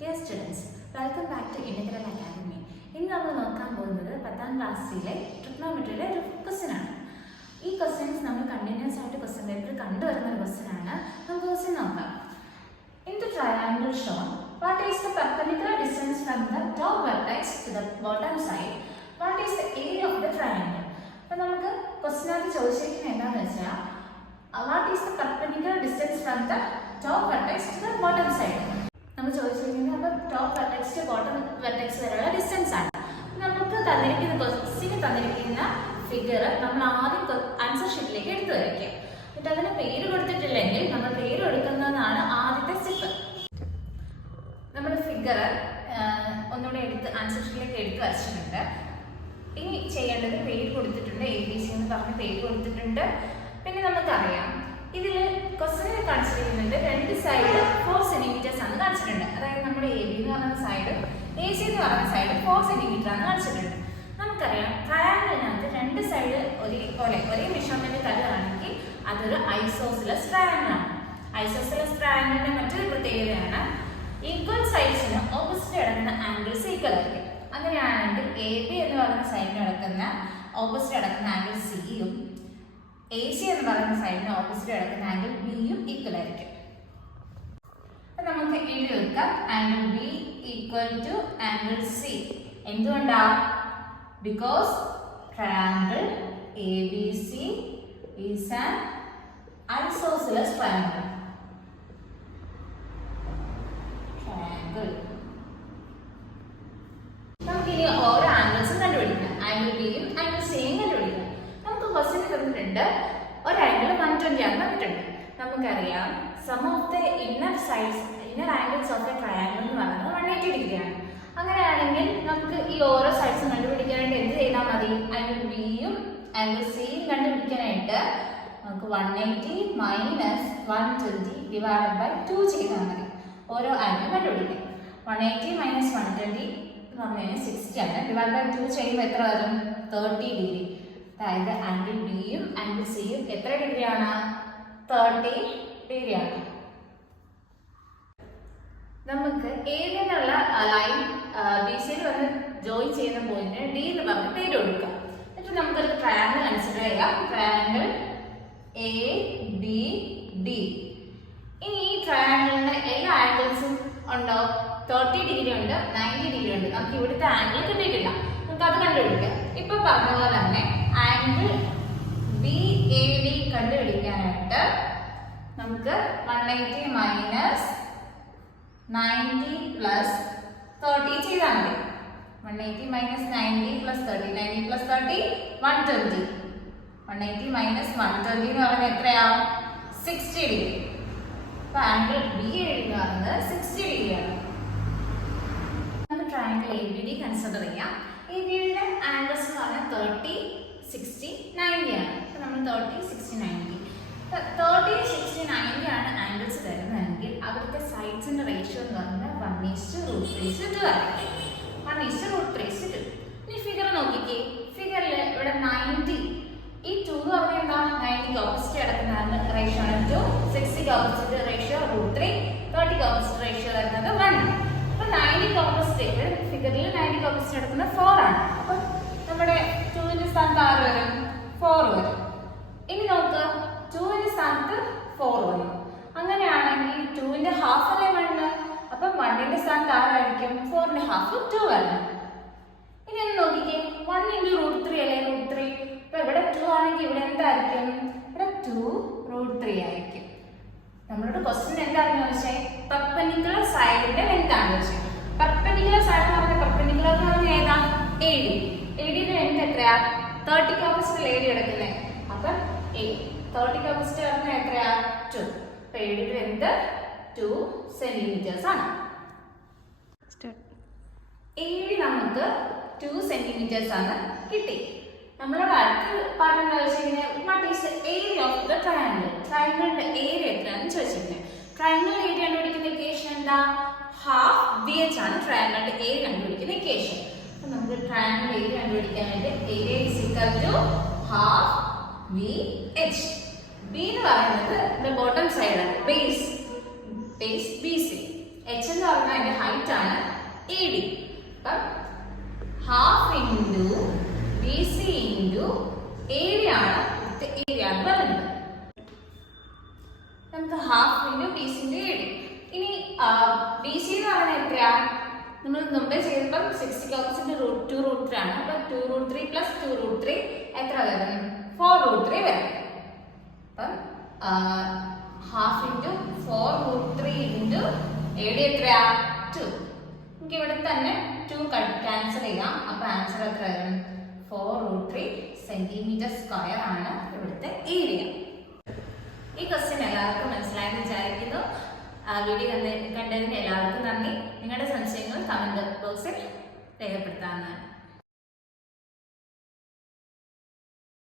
Dear students, welcome back to Integral Academy. ഇന്ന് നമ്മൾ നോക്കാൻ പോകുന്നത് 10ാം ക്ലാസ്സിലെ ട്രിഗ്നോമെട്രിയിലെ ഒരു ക്വസ്റ്റ്യൻ ആണ്. ഈ ക്വസ്റ്റ്യൻസ് നമ്മൾ കണ്ടിന്യൂസ് ആയിട്ട് ക്വസ്റ്റ്യൻ പേപ്പറിൽ കണ്ടുവരുന്ന ഒരു ക്വസ്റ്റ്യൻ ആണ്. നമുക്ക് ക്വസ്റ്റ്യൻ നോക്കാം. In the triangle shown, what is the perpendicular distance from the top vertex to the bottom side? What is the area of the triangle? അപ്പോൾ നമുക്ക് ക്വസ്റ്റ്യനകത്ത് ചോദിച്ചിരിക്കുന്നത് എന്താണെന്ന് വെച്ചാൽ what is the perpendicular distance from the top vertex to the bottom side? നമ്മൾ ചോദിച്ചിരിക്കുന്നത് അപ്പോൾ top vertex to bottom vertex വരെയുള്ള distance ആണ്. നമുക്ക് തന്നിരിക്കുന്ന ക്വസ്റ്റ്യന് തന്നിരിക്കുന്ന ഫിഗർ നമ്മൾ ആദ്യം ആൻസർ ഷീറ്റിലേക്ക് എടുത്തു വയ്ക്കുക. എന്നിട്ട് അതിന് പേര് കൊടുത്തിട്ടില്ലെങ്കിൽ നമ്മൾ പേര് കൊടുക്കുന്നതാണ് ആദ്യത്തെ സ്റ്റെപ്പ്. നമ്മുടെ ഫിഗർ ഒന്നുകൂടെ എടുത്ത് ആൻസർ ഷീറ്റിലേക്ക് എടുത്ത് വച്ചിട്ടുണ്ട്. ഇനി ചെയ്യേണ്ടത് പേര് കൊടുത്തിട്ടുണ്ട്, ABC എന്ന് പറഞ്ഞ് പേര് കൊടുത്തിട്ടുണ്ട്. പിന്നെ നമുക്കറിയാം ഇതിൽ ക്വസ്റ്റ്യനിൽ കാണിച്ചിരിക്കുന്നത് രണ്ട് സൈഡ് 4 സെന്റിമീറ്റേഴ്സ് ആണ് കാണിച്ചിട്ടുണ്ട്. അതായത് നമ്മുടെ AB എന്ന് പറയുന്ന സൈഡ് AC എന്ന് പറയുന്ന സൈഡ് 4 സെന്റിമീറ്റർ ആണ് കാണിച്ചിട്ടുണ്ട്. നമുക്കറിയാം ട്രയാങ്കിളിനകത്ത് രണ്ട് സൈഡ് ഒരേ മെഷർമെന്റ് തരുകയാണെങ്കിൽ അതൊരു ഐസോസിലസ് ട്രയാങ്കിൾ ആണ്. ഐസോസിലസ് ട്രയാങ്കിളിന്റെ മറ്റൊരു പ്രത്യേകതയാണ് ഈക്വൽ സൈഡ്സിന് ഓപ്പോസിറ്റ് കിടക്കുന്ന ആംഗിൾസ് ഈക്വൽ ആയിരിക്കും. അങ്ങനെയാണെങ്കിൽ AB എന്ന് പറയുന്ന സൈഡിന് കിടക്കുന്ന ഓപ്പോസിറ്റ് കിടക്കുന്ന ആംഗിൾ സിയും AC എന്ന് പറയുന്ന സൈഡിന് ഓപ്പോസിറ്റ് കിടക്കുന്ന ആംഗിൾ ബിയും ഈക്വൽ ആയിരിക്കും. അപ്പൊ നമുക്ക് എഴുതി വെക്കാം angle B equal to angle C. എന്തുകൊണ്ടാ? Because triangle ABC is an isosceles triangle. നമുക്ക് ഇനി ഓരോ ആംഗിൾസും കണ്ടുപിടിക്കാം. ആംഗിൾ ബിയും ആംഗിൾ സിയും കണ്ടുപിടിക്കാം. നമുക്ക് ക്വസ്റ്റ്യൻ തന്നിട്ടുണ്ട് ഒരു ആംഗിൾ 120 ആണ് തന്നിട്ടുണ്ട്. നമുക്കറിയാം sum of the inner angles of a triangle എന്ന് പറയുന്നത് 180 ഡിഗ്രി ആണ്. അങ്ങനെയാണെങ്കിൽ നമുക്ക് ഈ ഓരോ സൈഡ്സും കണ്ടുപിടിക്കാനായിട്ട് എന്ത് ചെയ്താൽ മതി? ആംഗിൾ ബിയും ആംഗിൾ സിയും കണ്ടുപിടിക്കാനായിട്ട് നമുക്ക് 180 മൈനസ് 120 ഡിവൈഡഡ് ബൈ 2 ചെയ്താൽ മതി. ഓരോ ആംഗിൾ കണ്ടുപിടിക്കാം. 180 മൈനസ് 120 എന്ന് പറഞ്ഞു കഴിഞ്ഞാൽ 60 ആണ്. ഡിവൈഡ് ബൈ 2 ചെയ്യുമ്പോൾ എത്ര വരും? 30 ഡിഗ്രി. അതായത് ആംഗിൾ ബിയും ആംഗിൾ സിയും എത്ര ഡിഗ്രിയാണ്? 30 ഡിഗ്രിയാണ്. നമുക്ക് എയിൽ നിന്നുള്ള ലൈൻ ബി സിയിൽ വന്ന് ജോയിൻ ചെയ്യുന്ന പോയിന്റ് ഡി എന്ന് പറഞ്ഞ് പേര് കൊടുക്കാം. എന്നിട്ട് നമുക്കൊരു ട്രയാങ്കിൾ കൺസിഡർ ചെയ്യാം. Triangle A B D. ഇനി ഈ ട്രയാങ്കിളിന് എല്ലാ ആംഗിൾസും ഉണ്ടോ? 30 ഡിഗ്രി ഉണ്ട്, 90 ഡിഗ്രി ഉണ്ട്. നമുക്ക് ഇവിടുത്തെ ആംഗിൾ കിട്ടിയിട്ടില്ല. നമുക്ക് അത് കണ്ടുപിടിക്കാം. ഇപ്പൊ പറഞ്ഞ പോലെ തന്നെ ആംഗിൾ ബി എ ഡി കണ്ടുപിടിക്കാനായിട്ട് നമുക്ക് 180 മൈനസ് 90 പ്ലസ് 30 ചെയ്താൽ മതി. 180 മൈനസ് 90 പ്ലസ് 30, 90 പ്ലസ് 30 120. 180 മൈനസ് 120 എന്ന് പറയുന്നത് എത്രയാ? 60 ഡിഗ്രി. അപ്പൊ ആംഗിൾ ബി എ ഡി എന്ന് പറയുന്നത് 60 ഡിഗ്രിയാണ്. നമുക്ക് triangle A B D consider ചെയ്യാം. എ ബി ഡിയുടെ ആംഗിൾസ് എന്ന് പറഞ്ഞാൽ 30, 60, 90 ആണ്. അപ്പൊ നമ്മൾ 30, 60, 90. 30, 60, 90 ആണ് ആംഗിൾസ് തരുന്നതെങ്കിൽ അവിടുത്തെ സൈഡ്സിന്റെ റേഷ്യോ എന്ന് പറയുന്നത് 1:√3:2 ആയിരിക്കും. 1:√3:2. ഇനി ഫിഗർ നോക്കിക്കേ. ഫിഗറിൽ ഇവിടെ 90, ഈ 2 എന്ന് പറഞ്ഞാൽ എന്താ? 90 ഓപ്പോസിറ്റ് കിടക്കുന്ന റേഷ്യോ ആണ് 2, 60 ഓപ്പോസിറ്റ് റേഷ്യോ √3, 30 ഓപ്പോസിറ്റ് റേഷ്യോ വരുന്നത് 1. അപ്പൊ 90 ഓപ്പോസിറ്റ് ഫിഗറിൽ 90 ഓപ്പോസിറ്റ് കിടക്കുന്നത് 4 ആണ്. അപ്പൊ നമ്മുടെ 2ന്റെ സ്ഥാനത്ത് 6 വരും, 4 വരും. ഇനി നോക്കുക, 2ന്റെ സ്ഥാനത്ത് 4 വരും. അങ്ങനെയാണെങ്കിൽ 2ന്റെ ഹാഫ് അല്ലേ 1? അപ്പൊ 1ന്റെ സ്ഥാനത്ത് ആരായിരിക്കും? 4ന്റെ ഹാഫ് 2 വരണം. ഇനി ഒന്ന് നോക്കിക്കേ, 1:√3 അല്ലേ √3. അപ്പൊ ഇവിടെ 2 ആണെങ്കിൽ ഇവിടെ എന്തായിരിക്കും? ഇവിടെ 2√3 ആയിരിക്കും. നമ്മളോട് ക്വസ്റ്റ്യൻ എന്താണെന്ന് ചോദിച്ചാൽ പെർപെൻഡിക്കുലർ സൈഡിന്റെ ലെങ്ത് ആണ് ചോദിച്ചത്. പെർപെൻഡിക്കുലർ സൈഡ് എന്ന് പറഞ്ഞാൽ പെർപെൻഡിക്കുലർ എന്ന് പറഞ്ഞാൽ ഏതാ? AD. ADയുടെ ലെങ്ത് എത്രയാ? 30 ഓപ്പോസിറ്റ് AD എടുക്കുന്നത്. അപ്പൊ 30 ഓപ്പോസിറ്റ് പറഞ്ഞാൽ എത്രയാ? 2. അപ്പൊ ADയുടെ ലെങ്ത് 2 സെന്റിമീറ്റേഴ്സ് ആണ്. AD നമുക്ക് 2 സെന്റിമീറ്റേഴ്സ് ആണ് കിട്ടി. നമ്മളോട് അടുത്ത പാഠം എന്താ വെച്ചുകഴിഞ്ഞാൽ what is the area of the triangle. ട്രയാങ്കിളിന്റെ ഏരിയ എത്രയാണെന്ന് ചോദിച്ചിരിക്കുന്നത്. ട്രയാങ്കിൾ ഏരിയ കണ്ടുപിടിക്കുന്ന ഇക്വേഷൻ എന്താ? ഹാഫ് VH ആണ് ട്രയാങ്കിളിന്റെ ഏരിയ കണ്ടുപിടിക്കുന്ന ഇക്വേഷൻ. അപ്പൊ നമുക്ക് ട്രയാങ്കിൾ ഏരിയ കണ്ടുപിടിക്കാനായിട്ട് area is equal to half VH. B എന്ന് പറയുന്നത് ബോട്ടം സൈഡാണ്, ബേസ് BC. h എന്ന് പറഞ്ഞാൽ അതിന്റെ ഹൈറ്റ് ആണ് AD. അപ്പം half into BC into AD ആണ് ഏരിയ എന്ന് പറയുന്നത്. നമുക്ക് half into BC into AD. ഇനി BC എന്ന് പറഞ്ഞാൽ എത്രയാ? നമ്മൾ മുമ്പേ ചെയ്തപ്പം 60 √2 ആണ്. അപ്പൊ 2√3 പ്ലസ് 2√3 എത്ര വരും? 4√3 വരും. അപ്പം ഹാഫ് ഇൻറ്റു 4√3 ഇൻറ്റു AD എത്രയാ? 2. നമുക്ക് ഇവിടെ തന്നെ 2 ക്യാൻസൽ ചെയ്യാം. അപ്പൊ ആൻസർ എത്ര വരും? 4√3 സെന്റിമീറ്റർ സ്ക്വയർ ആണ് ഇവിടുത്തെ ഏരിയ. ഈ ക്വസ്റ്റ്യൻ എല്ലാവർക്കും മനസ്സിലായെന്ന് വിചാരിക്കുന്നു. വീഡിയോ കണ്ടതിന് എല്ലാവർക്കും നന്ദി. നിങ്ങളുടെ സംശയങ്ങൾ കമന്റ് ബോക്സിൽ രേഖപ്പെടുത്താവുന്നതാണ്.